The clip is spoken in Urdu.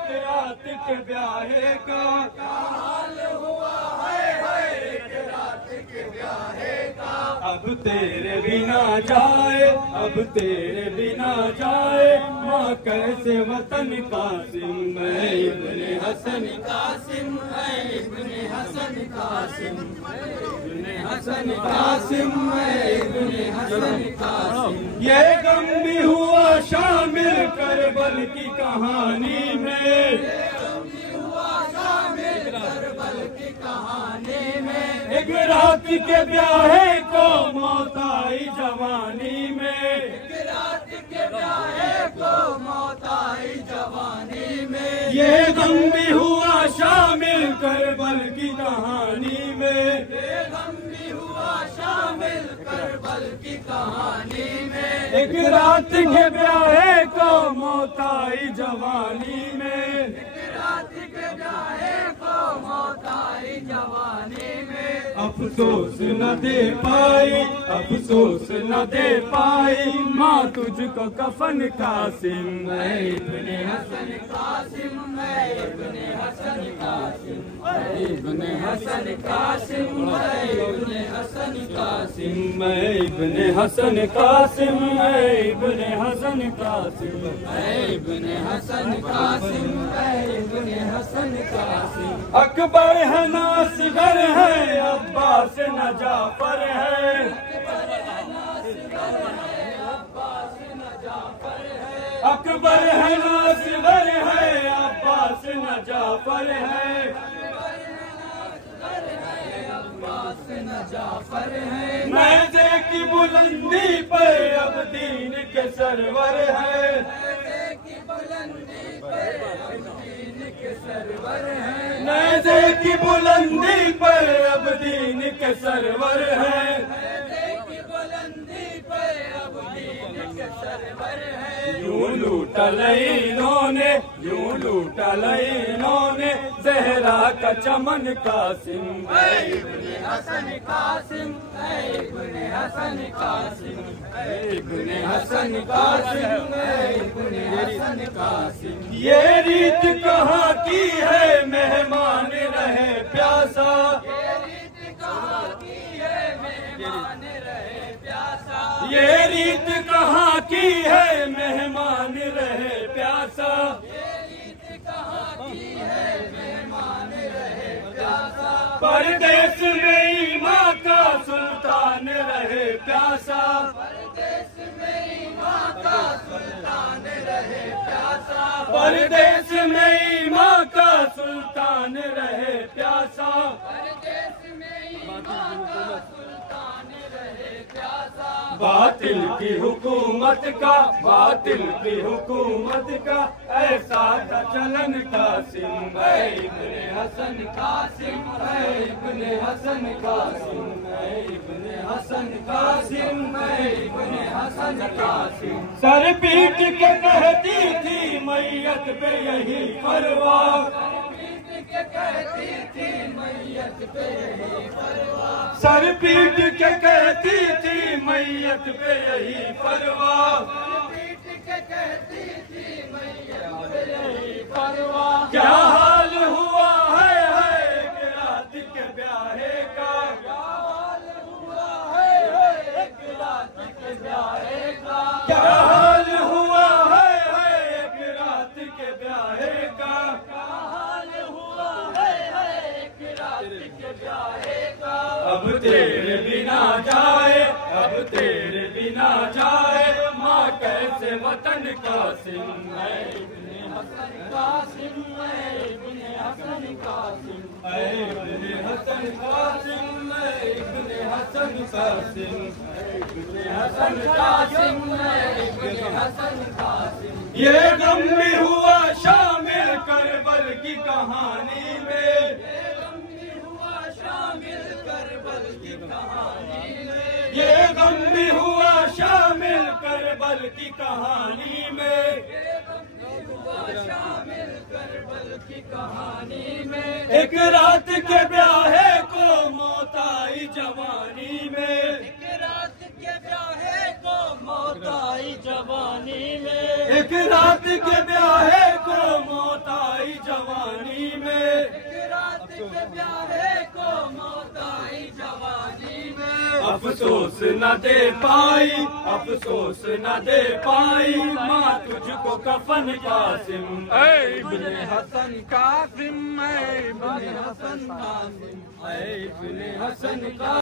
ایک رات کے بیاہے کا حال ہوا ہے ایک رات کے بیاہے کا اب تیرے بنا جائے اب تیرے بنا جائے ماں کیسے وطن قاسم میں ابن حسن قاسم میں ابن حسن قاسم ابن حسن قاسم میں ابن حسن قاسم یہ غم بھی ہوا شامل کربل کی کہانی میں ایک رات کے بیاہے کو موت آئی جوانی میں ایک رات کے بیاہے کو موت آئی جوانی میں یہ غم بھی ہوا شامل کربل کی کہانی میں یہ غم بھی ہوا شامل کربل کی کہانی میں ایک رات کے بیاہے کو موت آئی جوانی میں ایک رات کے بیاہے کو موت آئی جوانی میں افسوس نہ دے پائی افسوس نہ دے پائی ماں تجھ کو کفن قاسم میں ابن حسن قاسم میں ابن حسن قاسم میں ابن حسن قاسم میں ابن حسن قاسم میں ابن حسن قاسم میں ابن حسن قاسم میں ابن حسن قاسم میں ابن حسن قاسم اکبر ہے نہ اصغر ہے عباس نہ جعفر ہے اکبر ہے نہ اصغر ہے عباس نہ جعفر ہے نیزے کی بلندی پر اب دین کے سرور ہے نیزے کی بلندی پر اب دین کے سرور ہے یوں لوٹا لینوں نے یوں لوٹا لینوں نے زہرا کا چمن قاسم اے ابن حسن قاسم اے ابن حسن قاسم اے ابن حسن قاسم اے ابن حسن قاسم یہ ریت کہاں کی ہے مہمان رہے پیاسا یہ ریت کہاں کی ہے مہمان رہے پیاسا یہ ریت کہاں کی ہے مہمان رہے پیاسا یہ ریت کہاں کی ہے مہمان رہے پیاسا پردیس میں ماں کا سلطان رہے پیاسا پردیس میں ماں کا سلطان رہے پیاسا پردیس میں ماں کا سلطان رہے پیاسا پردیس میں ماں کا سلطان رہے پیاسا باطل کی حکومت کا باطل کی حکومت کا ایسا تھا چلن قاسم اے ابن حسن قاسم اے ابن حسن قاسم اے ابن حسن قاسم اے ابن حسن قاسم سر پیٹ کے کہتی تھی میت پہ یہی پرواہ کہتی تھی میت پہ یہی پرواہ سر پیٹ کے کہتی تھی میت پہ یہی پرواہ سر پیٹ کے کہتی تھی میت پہ یہی پرواہ کیا حال ہوا ہے ایک رات کے بیاہے کا کیا حال ہوا ہے ایک رات کے بیاہے کا کیا حال ہوا ہے ایک رات کے بیاہے کا اب تیرے بنا جائے اب تیرے بنا جائے ماں کیسے وطن قاسم میں ابن حسن قاسم میں ابن حسن قاسم اے ابن حسن قاسم میں ابن حسن قاسم ابن حسن قاسم میں ابن حسن قاسم یہ غم بھی ہوا شامل کربل کی کہانی میں یہ غم بھی ہوا شامل کربل کی کہانی میں ایک رات کے بیاہے کو موت آئی جوانی میں ایک رات کے بیاہے کو موت آئی جوانی میں ایک رات کے بیاہے کو موت آئی افسوس نہ دے پائی افسوس نہ دے پائی ماں تجھ کو کفن قاسم اے ابن حسن قاسم اے ابن حسن قاسم اے ابن حسن قاسم